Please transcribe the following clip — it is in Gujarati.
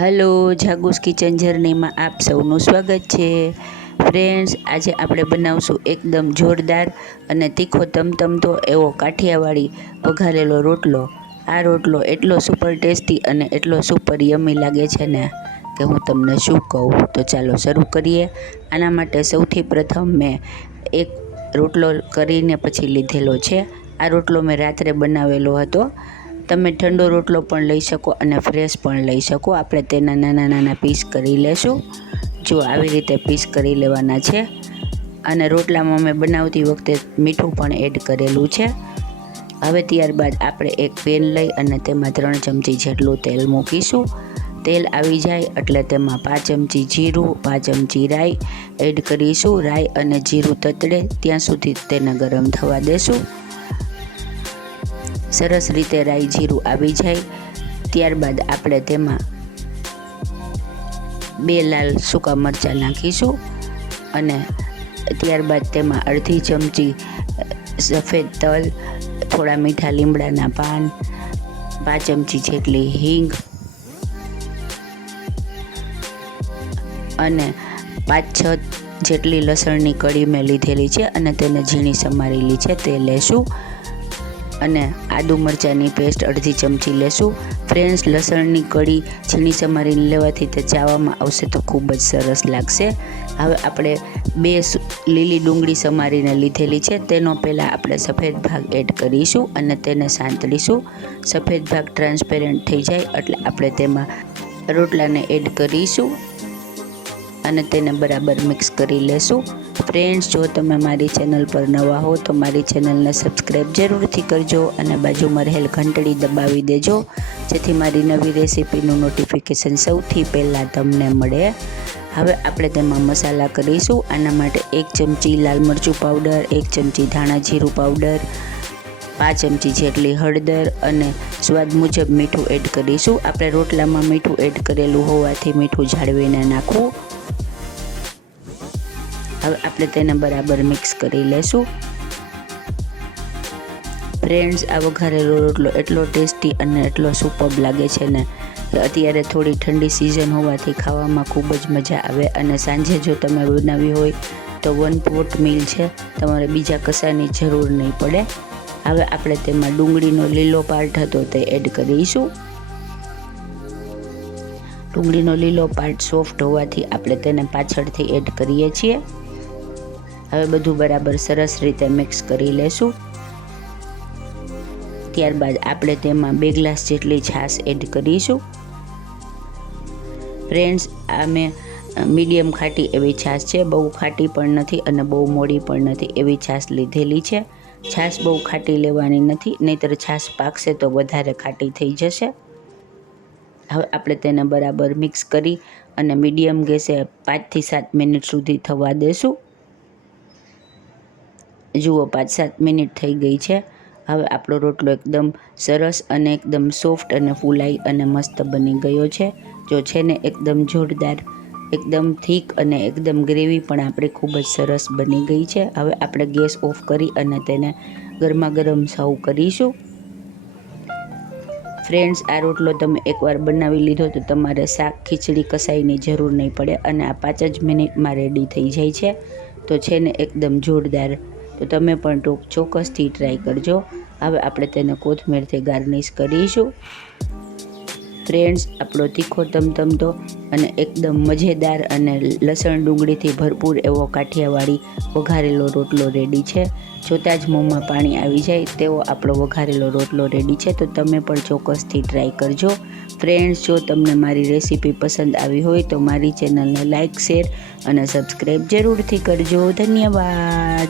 હલો જાગુસ કિચન જર્નીમાં આપ સૌનું સ્વાગત છે. ફ્રેન્ડ્સ આજે આપણે બનાવશું એકદમ જોરદાર અને તીખો તમતમતો એવો કાઠિયાવાડી વઘારેલો રોટલો. આ રોટલો એટલો સુપર ટેસ્ટી અને એટલો સુપર યમી લાગે છે ને કે હું તમને શું કહું? તો ચાલો શરૂ કરીએ. આના માટે સૌથી પ્રથમ મેં એક રોટલો કરીને પછી લીધેલો છે. આ રોટલો મેં રાત્રે બનાવેલો હતો. તમે ઠંડો રોટલો પણ લઈ શકો અને ફ્રેશ પણ લઈ શકો. આપણે તેના નાના નાના પીસ કરી લેશું. જો આવી રીતે પીસ કરી લેવાના છે. અને રોટલામાં મેં બનાવતી વખતે મીઠું પણ એડ કરેલું છે. હવે ત્યારબાદ આપણે એક પેન લઈ અને તેમાં ત્રણ ચમચી જેટલું તેલ મૂકીશું. તેલ આવી જાય એટલે તેમાં પાંચ ચમચી જીરું, પાંચ ચમચી રાઈ એડ કરીશું. રાઈ અને જીરું તતડે ત્યાં સુધી તેને ગરમ થવા દેશું. સરસ રીતે રાઈ જીરું આવી જાય. ત્યારબાદ આપણે તેમાં બે લાલ સૂકા મરચાં નાખીશું અને ત્યારબાદ તેમાં અડધી ચમચી સફેદ તલ, થોડા મીઠા લીમડાના પાન, પાંચ ચમચી જેટલી હિંગ અને પાંચ, છ જેટલી લસણની કળી મેં લીધેલી છે અને તેને ઝીણી સમારેલી છે તે લેશું. અને આદુ મરચાંની પેસ્ટ અડધી ચમચી લેશું. ફ્રેન્ડ્સ લસણની કળી છીણી સમારીને લેવાથી તે ચાવવામાં આવશે તો ખૂબ જ સરસ લાગશે. હવે આપણે બે લીલી ડુંગળી સમારીને લીધેલી છે. તેનો પહેલાં આપણે સફેદ ભાગ એડ કરીશું અને તેને સાંતળીશું. સફેદ ભાગ ટ્રાન્સપેરન્ટ થઈ જાય એટલે આપણે તેમાં રોટલાને એડ કરીશું. અને તેને બરાબર મિક્સ કરી લેશું. ફ્રેન્ડ્સ જો તમે મારી ચેનલ પર નવા હો, તો મારી ચેનલને સબસ્ક્રાઈબ જરૂરથી કરજો અને બાજુમાં રહેલ ઘંટડી દબાવી દેજો. જેથી મારી નવી રેસીપીનું નોટિફિકેશન સૌથી પહેલાં તમને મળે. હવે આપણે તેમાં મસાલા કરીશું. આના માટે એક ચમચી લાલ મરચું પાવડર એક ચમચી ધાણા જીરું પાવડર પાંચ ચમચી જેટલી હળદર અને સ્વાદ મુજબ મીઠું એડ કરીશું. આપણે રોટલામાં મીઠું એડ કરેલું હોવાથી મીઠું જાળવીને નાખવું. હવે આપણે તેને બરાબર મિક્સ કરી લેશું. ફ્રેન્ડ્સ આ વઘારેલો રોટલો એટલો ટેસ્ટી અને એટલો સુપર્બ લાગે છે ને. અત્યારે થોડી ઠંડી સિઝન હોવાથી ખાવામાં ખૂબ જ મજા આવે અને સાંજે જો તમે બનાવી હોય તો વન પોટ મિલ છે. તમારે બીજા કશાની જરૂર નહીં પડે. હવે આપણે તેમાં ડુંગળીનો લીલો પાર્ટ હતો તે એડ કરીશું. ડુંગળીનો લીલો પાર્ટ સોફ્ટ હોવાથી આપણે તેને પાછળથી એડ કરીએ છીએ. હવે બધું બરાબર સરસ રીતે મિક્સ કરી લેશું. ત્યારબાદ આપણે તેમાં બે ગ્લાસ જેટલી છાશ એડ કરીશું. ફ્રેન્ડ્સ આ મેં મીડિયમ ખાટી એવી છાશ છે. બહુ ખાટી પણ નથી અને બહુ મોડી પણ નથી એવી છાશ લીધેલી છે. છાશ બહુ ખાટી લેવાની નથી, નહીતર છાશ પાકશે તો વધારે ખાટી થઈ જશે. હવે આપણે તેને બરાબર મિક્સ કરી અને મીડિયમ ગેસે પાંચથી સાત મિનિટ સુધી થવા દેશું. જુઓ, પાંચ સાત મિનિટ થઈ ગઈ છે. હવે આપણો રોટલો એકદમ સરસ અને એકદમ સોફ્ટ અને ફૂલાઈ અને મસ્ત બની ગયો છે. જો છે ને એકદમ જોરદાર, એકદમ થીક અને એકદમ ગ્રેવી પણ આપણી ખૂબ જ સરસ બની ગઈ છે. હવે આપણે ગેસ ઓફ કરી અને તેને ગરમા ગરમ સર્વ કરીશું. ફ્રેન્ડ્સ, આ રોટલો તમે એકવાર બનાવી લીધો તો તમારે શાક, ખીચડી કસાઈની જરૂર નહીં પડે અને આ પાંચ જ મિનિટમાં રેડી થઈ જાય છે. તો છે ને એકદમ જોરદાર તો તમે પણ ટોક ચોક્કસથી ટ્રાય કરજો. હવે આપણે તેને કોથમીરથી ગાર્નિશ કરીશું. ફ્રેન્ડ્સ આપણો તીખો તમતમતો અને એકદમ મજેદાર અને લસણ ડુંગળીથી ભરપૂર એવો કાઠિયાવાડી વઘારેલો રોટલો રેડી છે. જોતાં જ મોંમાં પાણી આવી જાય તેવો આપણો વઘારેલો રોટલો રેડી છે તો તમે પણ ચોક્કસથી ટ્રાય કરજો. ફ્રેન્ડ્સ જો તમને મારી રેસીપી પસંદ આવી હોય તો મારી ચેનલને લાઇક શેર અને સબસ્ક્રાઈબ જરૂરથી કરજો. ધન્યવાદ.